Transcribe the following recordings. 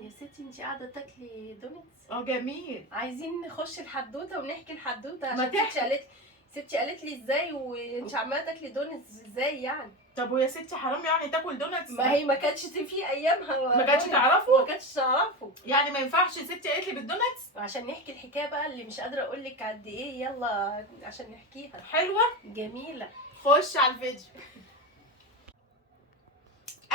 يا ستي انت قاعده تاكلي دونتس. جميل. عايزين نخش الحدوته ونحكي الحدوته ما عشان تحكي. ستي قالت لي ازاي وانت عماله تاكلي دونتس ازاي يعني. طب ويا ستي حرام يعني تاكل دونتس؟ ما هي ما كانتش في ايامها ما كانتش دونتس. تعرفوا؟ ما كانتش تعرفوا يعني ما ينفعش ستي قالت لي بالدونتس؟ عشان نحكي الحكايه بقى اللي مش قادره اقول لك قد ايه. يلا عشان نحكيها. حلوه جميله. خش على الفيديو.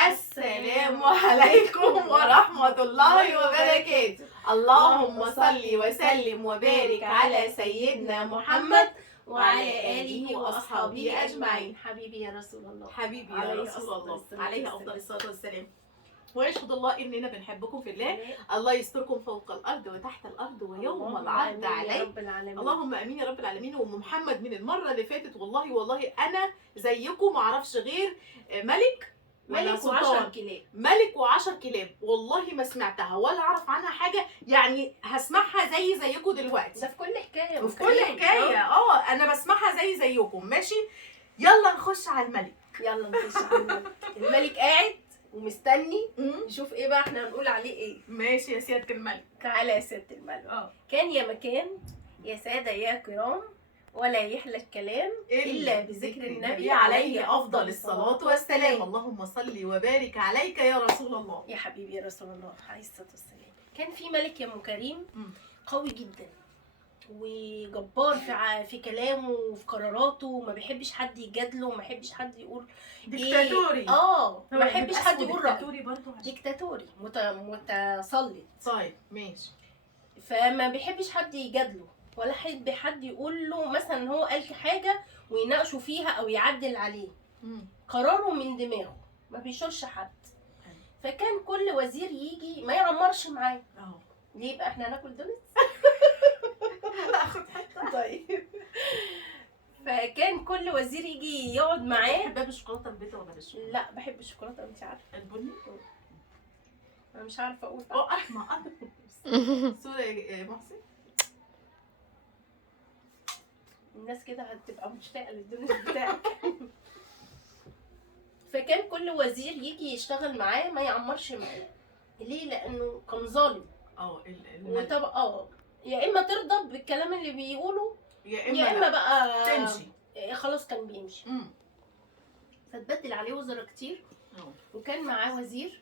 السلام عليكم ورحمة الله وبركاته. اللهم صل وسلم وبارك على سيدنا محمد وعلى آله وأصحابه أجمعين. حبيبي يا رسول الله. حبيبي يا رسول الله عليه أفضل الصلاة والسلام. ويشهد الله إننا بنحبكم في الله. الله يستركم فوق الأرض وتحت الأرض ويوم العرض عليه. اللهم آمين يا رب العالمين. وأم محمد من المرة اللي فاتت والله أنا زيكم معرفش غير ملك و10 كلاب. ملك و10 كلاب. والله ما سمعتها ولا اعرف عنها حاجه، يعني هسمعها زيكم دلوقتي. ده في كل حكايه وفي كل حكايه انا بسمعها زيكم. ماشي يلا نخش على الملك. يلا نخش على الملك. الملك قاعد ومستني نشوف ايه بقى احنا هنقول عليه ايه. ماشي يا سياده الملك. تعالى يا سياده الملك. كان يا مكان يا ساده يا كرام ولا يحلى الكلام إلا بذكر النبي عليه أفضل الصلاة والسلام. اللهم صل وبارك عليك يا رسول الله. يا حبيبي يا رسول الله عليه الصلاة والسلام. كان في ملك يا أم كريم قوي جدا وجبار في كلامه وفي قراراته، وما بيحبش حد يجادله وما بيحبش حد يقول ديكتاتوري. ما بيحبش حد يقول رأيه. ديكتاتوري برضه. ديكتاتوري متسلط. طيب ماشي. فما بيحبش حد يجادله ولا حد يقول له مثلا هو قال حاجه ويناقشوا فيها او يعدل عليه. قراره من دماغه ما بيشورش حد. فكان كل وزير يجي ما يعمرش معاه. ليه بقى احنا هناكل دونتس؟ طيب. فكان كل وزير يجي يقعد معاه. بحبها بالشوكولاته البيضاء ولا بالشوكولاته؟ لا بحب الشوكولاته. انت عارفه البني. انا مش عارفه اقول. احمر. سوري محسن. الناس كده هتبقى مشتاقه للدونتس بتاعك. فكان كل وزير يجي يشتغل معاه ما يعمرش معاه. ليه؟ لانه كان ظالم. وطبعا يا اما ترضى بالكلام اللي بيقوله يا اما بقى تمشي. خلاص كان بيمشي. فتبدل عليه وزراء كتير. وكان معاه وزير.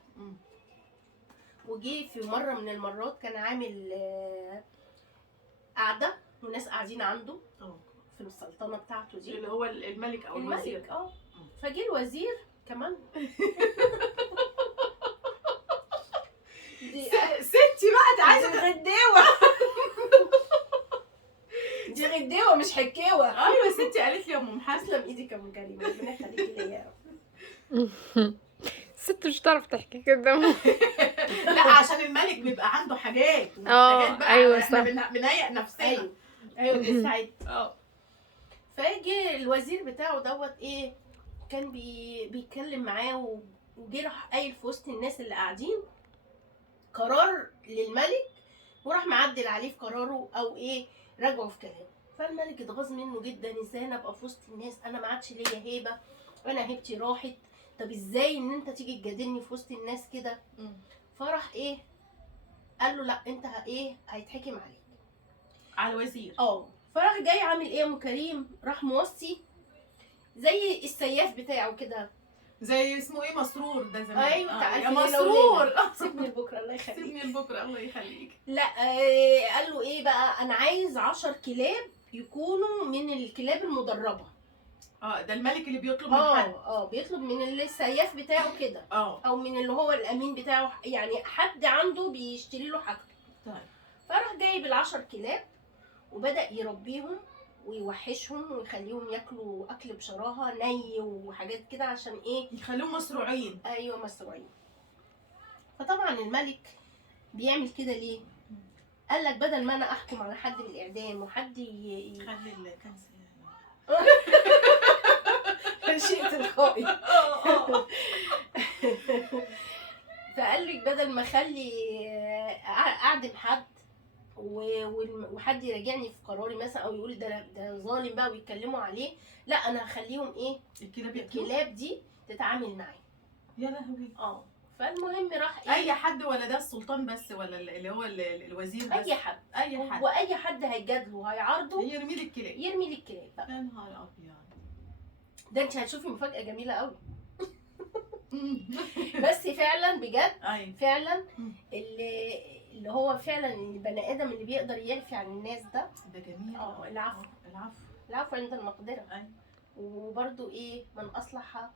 وجي في مره من المرات كان عامل قعده وناس قاعدين عنده في السلطنه بتاعته دي اللي هو الملك او الوزير. الملك. فجي الوزير كمان. ستي بقى انت عايزه غداوه. دي غداوه مش حكاوه. ايوه ستي قالت لي يا ام محمد. تسلم ايدك يا ام كريم ربنا يخليكي ليا. ست مش هتعرف تحكي كده. لا عشان الملك بيبقى عنده حاجات ايوه صح. بنهيئ نفسنا. ايوه بنساعد. فجي الوزير بتاعه دوت ايه كان بيتكلم معاه وجي راح قايل في وسط الناس اللي قاعدين قرار للملك وراح معدل عليه في قراره او ايه راجعه في كلامه. فالملك اتغاظ منه جدا. ازاي انا ابقى في وسط الناس؟ انا ما عادش ليا هيبه. انا هيبتي راحت. طب ازاي ان انت تيجي تجادلني في وسط الناس كده؟ فراح ايه قال له لا انت هيتحكم عليك على الوزير. فراح جاي عامل ايه يا ام كريم؟ راح موصي زي السياف بتاعه كده. زي اسمه ايه مسرور ده زمان. ايوه يا مسرور. سيبني لبكره الله يخليك. سيبني لبكره الله يخليك. لا قال له ايه بقى؟ انا عايز 10 كلاب يكونوا من الكلاب المدربه. ده الملك اللي بيطلب من حد. بيطلب من السياف بتاعه كده. او من اللي هو الامين بتاعه، يعني حد عنده بيشتري له حاجته. طيب. فراح جايب ال10 كلاب وبدأ يربيهم ويوحشهم ويخليهم ياكلوا اكل بشراهه ني وحاجات كده عشان ايه؟ يخليهم مسروعين. ايوه مسروعين. فطبعا الملك بيعمل كده ليه؟ قال لك بدل ما انا احكم على حد بالاعدام وحد خلي الكنسل شيء تلقائي. فقال لك بدل ما اخلي اعدم حد وحد يراجعني في قراري مثلا او يقول ده ظالم بقى ويتكلموا عليه، لا انا هخليهم ايه؟ الكلاب دي تتعامل معاه. يا لهوي. فالمهم راح ايه، اي حد ولا ده السلطان بس ولا اللي هو الوزير بس؟ اي حد، اي حد واي حد هيجادله وهيعارضه يرمي لي الكلاب. يرمي لي الكلاب بقى. يا نهار ابيض. ده انت هتشوفي مفاجأة جميلة قوي. بس فعلا بجد ايوه فعلا اللي هو فعلا البني ادم اللي بيقدر يعفي عن الناس ده جميل. العفو. العفو. العفو عند المقدرة. ايوه. وبرده ايه، من اصلح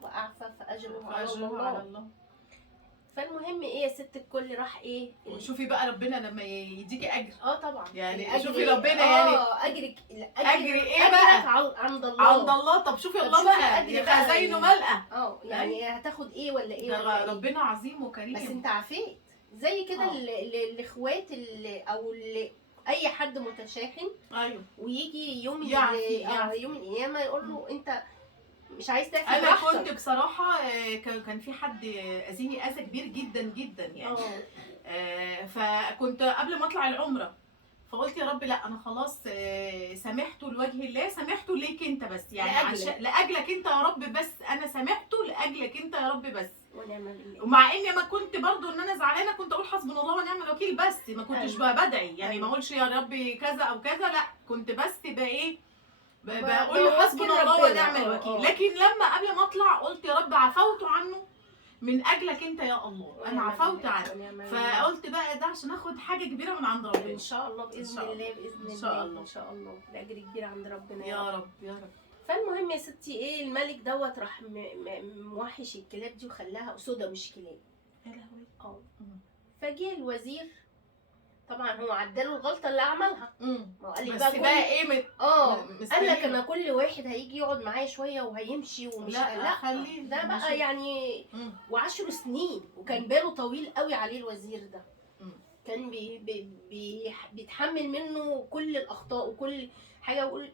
واعفى فاجره على فأجره على الله. الله. فالمهم ايه يا ست الكل، راح ايه، وشوفي بقى ربنا لما يديكي اجر. طبعا يعني شوفي ربنا يعني اجرك اجر ايه بقى عند الله. عند الله. طب شوفي الله بقى خزاينه ملأة. يعني هتاخد ايه ولا ايه ده ولا ربنا عظيم وكريم. بس انت عافيت زي كده الاخوات او اي حد متشاحن. ايوه. ويجي يوم يوم القيامه يقول له انت مش عايز تعفي انا براحتك. كنت بصراحه كان في حد اذيني اذى كبير جدا جدا يعني. فكنت قبل ما اطلع العمره فقلت يا رب لا انا خلاص سامحته لوجه الله، سامحته ليك انت بس يعني لاجلك انت يا رب بس، انا سامحته لاجلك انت يا رب بس. ومع اني ما كنت برضو ان انا زعلانه كنت اقول حسبنا الله ونعم الوكيل، بس ما كنتش بدعي يعني ما اقولش يا رب كذا او كذا، لا كنت بس بقى ايه بقول له حسبنا الله ونعم الوكيل. لكن لما قبل ما اطلع قلت يا رب عفوت عنه من اجلك انت يا الله، انا عفوت عنه. فقلت بقى ده عشان اخد حاجه كبيره من عند ربنا ان شاء الله باذن الله باذن الله ان شاء الله باجر كبير عند ربنا يا رب يا رب. فالمهم يا ستي ايه، الملك دوت راح موحش الكلاب دي وخلاها اسوده مش كلاب. يا لهوي. فجه الوزير طبعا هو عداله الغلطه اللي عملها. ما قال لي بقى ايه قال لك انا كل واحد هيجي يقعد معايا شويه وهيمشي ومش لا خليه ده بقى يعني. و10 سنين وكان باله طويل قوي عليه الوزير ده. كان بيتحمل منه كل الاخطاء وكل حاجه، ويقول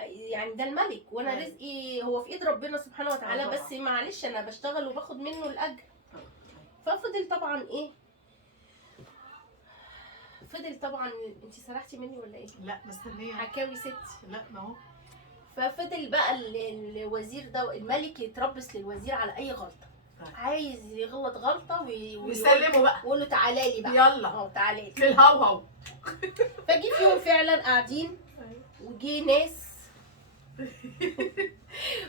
يعني ده الملك وانا رزقي هو في ايد ربنا سبحانه وتعالى، بس معلش انا بشتغل وباخد منه الاجر. ففضل طبعا ايه، فضل طبعا. انت سرحتي مني ولا ايه؟ لا مستنيه حكاوي ستي. لا ما هو. ففضل بقى الوزير ده الملك يتربص للوزير على اي غلطه. عايز يغلط غلطه ويسلمه بقى ويقول له تعالى لي بقى يلا تعالى لي للهوهو. فجي في يوم فعلا قاعدين وجي ناس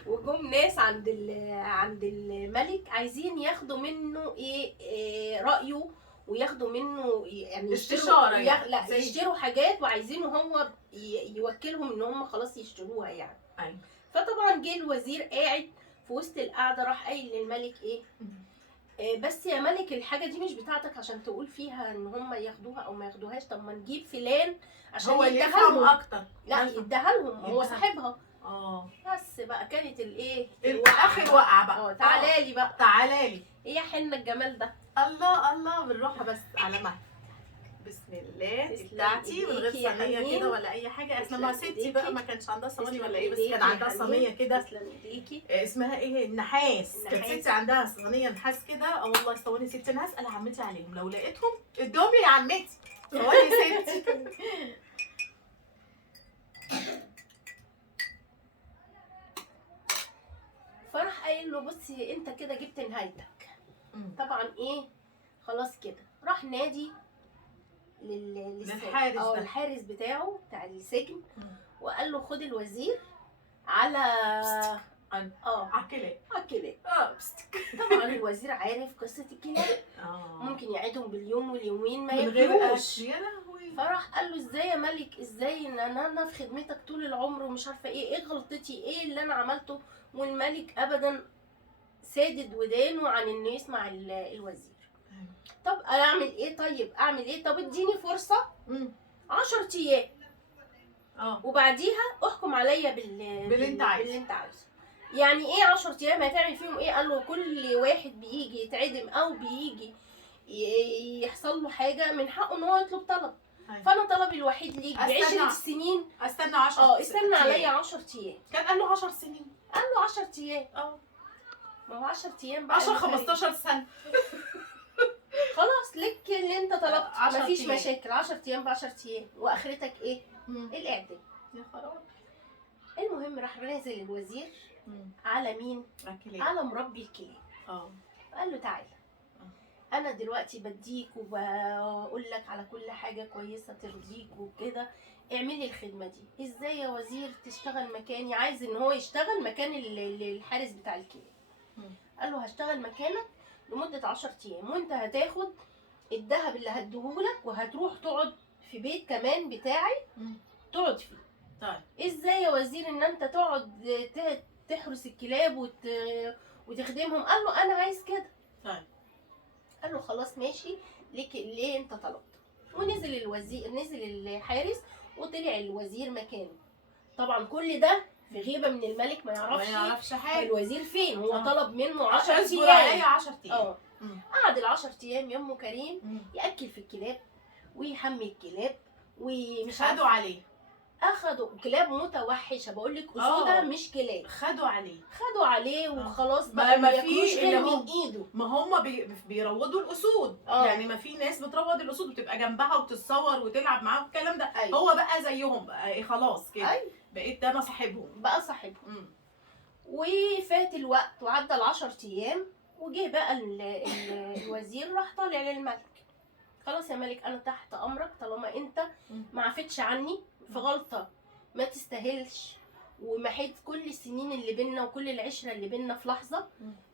وجم ناس عند الملك عايزين ياخدوا منه ايه رايه وياخدوا منه يعني استشاره لا يشتروا حاجات وعايزينه هو يوكلهم ان هم خلاص يشتروها يعني. ايوه. فطبعا جه الوزير قاعد في وسط القعده راح قايل للملك ايه بس يا ملك الحاجه دي مش بتاعتك عشان تقول فيها ان هم ياخدوها او ما ياخدوهاش. طب ما نجيب فلان عشان هو يفهم اكتر. لا يديها لهم هو صاحبها. بس بقى كانت الايه اخر وقعه بقى. تعالى لي بقى تعالى لي. ايه يا حنه الجمال ده. الله الله بالراحه بس على مهلك. بسم الله بتاعتي من غير صينيه كده ولا اي حاجه. اصل ما ستي بقى ما كانش عندها صينيه ولا ايه، بس كان عندها صينيه كده اسمها ايه النحاس. كانت ستي عندها صينيه نحاس كده. والله صواني ستي انا هسال عمتي عليهم لو لقيتهم اديهم لي يا عمتي. صواني ستي. فراح قايل له بصي انت كده جبت نهايتك. طبعا ايه خلاص كده راح نادي للحارس ده الحارس بتاعه بتاع السجن وقال له خد الوزير على عكلة طبعا الوزير عارف قصه الكلاب. ممكن يعيدهم باليوم واليومين ما ياكلوش. فراح قال له ازاي يا ملك، ازاي ان انا في خدمتك طول العمر ومش عارفه ايه غلطتي ايه اللي انا عملته. والملك ابدا سادد ودانه عن انه يسمع الوزير. طب اعمل ايه؟ طيب اعمل ايه؟ طب اديني فرصه 10 ايام وبعديها احكم عليا باللي انت عايزه. يعني ايه 10 ايام هتعمل فيهم ايه؟ قال له كل واحد بيجي يتعدم او بيجي يحصل له حاجه من حقه ان هو يطلب طلب. فانا طلبي الوحيد ليك ب10 سنين استنى 10 استنى عليا 10 ايام. كان قال له 10 سنين. قال له 10 ايام. ما هو 10 ايام بقى 10 15 سنه. خلاص لك اللي انت طلبت مفيش مشاكل. 10 ايام ب 10 ايام واخرتك ايه؟ الاعدام. يا خراب. المهم راح نازل الوزير على مين؟ على مربي الكلاب. قال له تعالى انا دلوقتي بديك وبقول لك على كل حاجه كويسه ترضيك وكده، اعملي الخدمه دي. ازاي يا وزير تشتغل مكاني؟ عايز ان هو يشتغل مكان الحارس بتاع الكلاب. قال له هشتغل مكانك لمده 10 ايام، وانت هتاخد الذهب اللي هديهولك وهتروح تقعد في بيت كمان بتاعي تقعد فيه. طيب ازاي يا وزير ان انت تقعد تحرس الكلاب وتخدمهم؟ قال له انا عايز كده. طيب قال له خلاص ماشي، ليك اللي انت طلبته. ونزل الوزير، نزل الحارس وطلع الوزير مكانه. طبعا كل ده في غيبه من الملك، ما يعرفش حاجه الوزير فين. هو طلب منه 10 اصبر ايام. عليا 10 ايام. قعد ال10 ايام يا ام كريم ياكل في الكلاب ويحمي الكلاب ومش خدوا عليه. اخدوا كلاب متوحشه، بقول لك اسوده مش كلاب. خدوا عليه وخلاص بقى ما ياكلوش غير من ايده. ما هم بيروضوا الاسود. يعني ما في ناس بتروض الاسود وتبقى جنبها وتتصور وتلعب معاهم الكلام ده. أيوة. هو بقى زيهم بقى إيه، خلاص كده. أيوة. بقيت انا صاحبهم بقى صاحبهم. وفات الوقت وعدى ال10 ايام، وجه بقى الوزير راح طالع للملك. خلاص يا ملك انا تحت امرك، طالما انت ما عفتش عني في غلطه ما تستاهلش، ومحيت كل السنين اللي بينا وكل العشره اللي بينا في لحظه،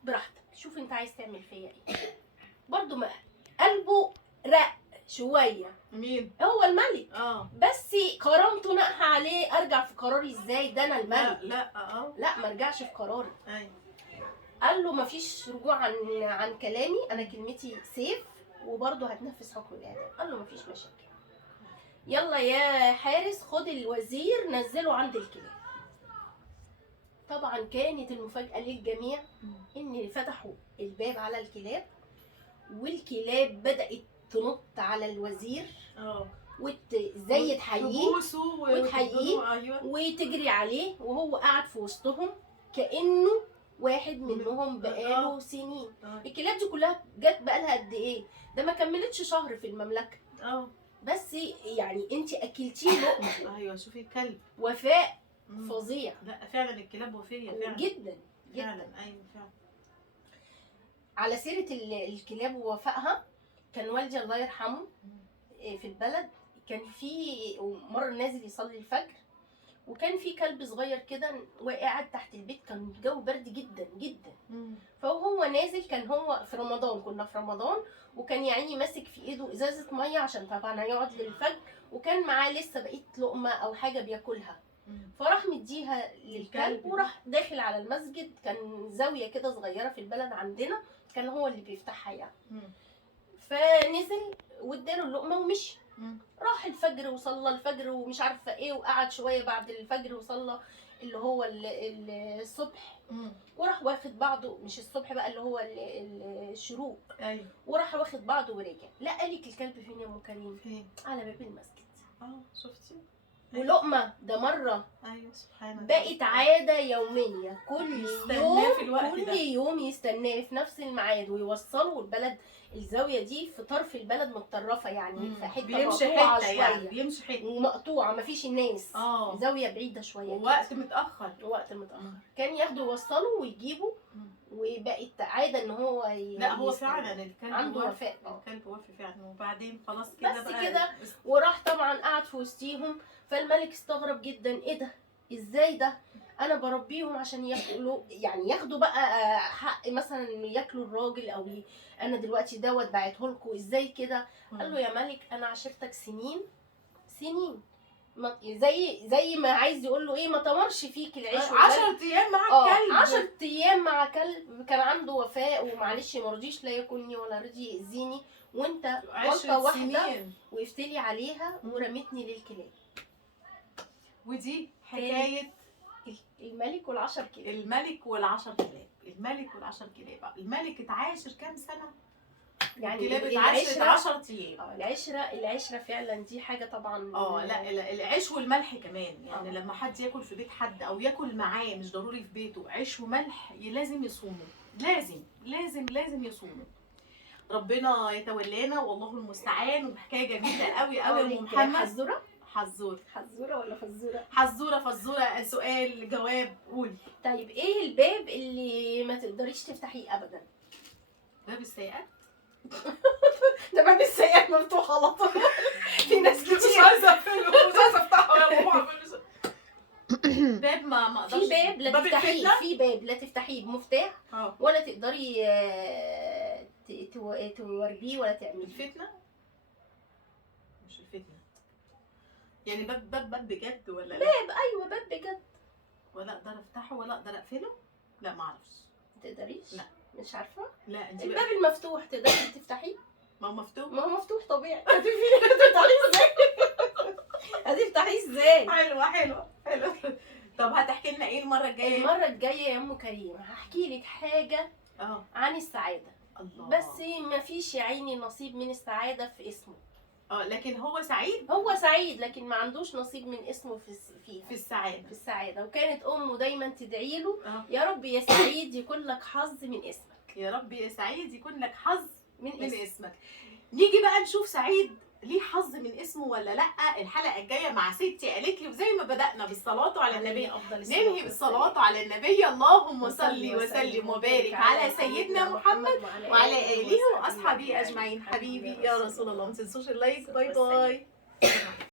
براحتك شوف انت عايز تعمل فيا ايه. برضو ما قلبه رق شويه. مين؟ هو الملك. بس كرامته نقح عليه. ارجع في قراري ازاي؟ ده انا الملك. لا ما ارجعش في قراري. ايوه. قال له مفيش رجوع عن كلامي، انا كلمتي سيف وبرضه هتنفذ حكم الاعدام. قال له مفيش مشاكل، يلا يا حارس خد الوزير نزله عند الكلاب. طبعا كانت المفاجأة للجميع ان فتحوا الباب على الكلاب، والكلاب بدأت تنط على الوزير زي تحييه وتحييه وتجري عليه، وهو قاعد في وسطهم كأنه واحد منهم بقاله سنين. الكلاب دي كلها جت بقالها قد ايه؟ ده ما كملتش شهر في المملكة. بس يعني انت اكلتيه لقمه. ايوه شوفي الكلب وفاء فظيع. لا فعلا الكلاب وفيه فعلا جدا فعلا. ايوه فعلا. على سيره الكلاب ووفائها، كان والدي الله يرحمه في البلد كان في مره نازل يصلي الفجر، وكان في كلب صغير كده وقاعد تحت البيت، كان الجو برد جدا جدا. فهو نازل، كان هو في رمضان، كنا في رمضان، وكان يعني ماسك في ايده ازازه ميه عشان طبعا هيقعد للفجر، وكان معاه لسه بقيت لقمه او حاجه بياكلها. فراح مديها للكلب وراح داخل على المسجد. كان زاويه كده صغيره في البلد عندنا، كان هو اللي بيفتحها يعني. فنزل واداله اللقمه ومشي. راح الفجر وصلى الفجر ومش عارفه ايه، وقعد شويه بعد الفجر وصلى اللي هو الصبح، وراح واخد بعضه، مش الصبح بقى، اللي هو الشروق. ايوه. وراح واخد بعضه ورجع. لقى لك الكلب فين يا ام كريم؟ فين؟ على باب المسجد. شفتي؟ ولقمه ده مره. ايوه سبحان الله. بقت عاده يوميه، كل يوم يستناه في نفس الميعاد ويوصله البلد. الزاويه دي في طرف البلد متطرفه يعني، في حته مقطوعه شويه يعني بيمشي حته ومقطوعه مفيش الناس. زاويه بعيده شويه ووقت متاخر. كان ياخده يوصله ويجيبه. وبقت عاده ان هو لا هو فعلا الكلب عنده وفاء. الكلب وفي فعلا. وبعدين خلاص كده بس كده وراح طبعا قعد في وسطيهم. فالملك استغرب جدا، ايه ده؟ ازاي ده؟ انا بربيهم عشان ياكلوا، يعني ياخدوا بقى حق مثلا ياكلوا الراجل، او انا دلوقتي دوت بعته لكم، ازاي كده؟ قال له يا ملك انا عشرتك سنين زي ما عايز يقول له ايه، ما تمرش فيك العيش 10 ايام مع الكلب. 10 ايام مع كلب كان عنده وفاء، ومعلش ما رضيش لا ياكلني ولا رضي يأذيني، وانت غلطه واحده وقفت لي عليها ورميتني للكلاب. ودي حكايه الملك والعشر كلاب. الملك والعشر كلاب. الملك اتعاشر كام سنه؟ يعني الكلاب اتعاشرت 10 ايام. العشره فعلا دي حاجه طبعا. لا العيش والملح كمان يعني. لما حد ياكل في بيت حد او ياكل معاه، مش ضروري في بيته، عيش وملح لازم يصوموا. لازم يصوموا. ربنا يتولانا والله المستعان. وحكايه جميله قوي قوي يا ام محمد. حزوره ولا فزوره؟ فزوره. سؤال جواب. قول. طيب ايه الباب اللي ما تقدريش تفتحيه ابدا؟ باب السيئات. ده باب السيئات مفتوح على طول. في ناس مش كتير. عايزه اقفله، مش عايزه افتحه يا ماما. باب ما اقدرش. في باب لا باب تفتحيه، الفتنة؟ في باب لا تفتحيه بمفتاح اه ولا تقدري تورديه ولا تعمليه. الفتنة؟ مش الفتنة يعني باب بجد ولا لا؟ باب، ايوه باب بجد. ولا اقدر افتحه ولا اقدر اقفله؟ لا ما اعرفش. ما تقدريش؟ لا. مش عارفه. لا انت الباب المفتوح تقدري تفتحيه؟ ما هو مفتوح. ما هو مفتوح طبيعي. هتفتحيه ازاي؟ هتفتحيه ازاي؟ حلوة حلوة حلوة. طب هتحكي لنا ايه المرة الجاية؟ المره الجايه يا ام كريم هحكي لك حاجه اه عن السعاده، الله. بس ما فيش يا عيني نصيب من السعاده في اسمه. لكن هو سعيد هو سعيد لكن ما عندوش نصيب من اسمه فيها في السعادة. في السعاده. وكانت امه دايما تدعي له اه يا رب يا سعيد يكون لك حظ من اسمك، يا رب يا سعيد يكون لك حظ من من اسمك. اسمك. نيجي بقى نشوف سعيد ليه حظ من اسمه ولا لا الحلقة الجاية مع ستي قالت لي. وزي ما بدأنا بالصلاة على النبي ننهي بالصلاة على النبي. اللهم صل وسلم وبارك على سيدنا محمد وعلى آله وأصحابه أجمعين. حبيبي يا رسول الله ما تنسوش اللايك. باي باي.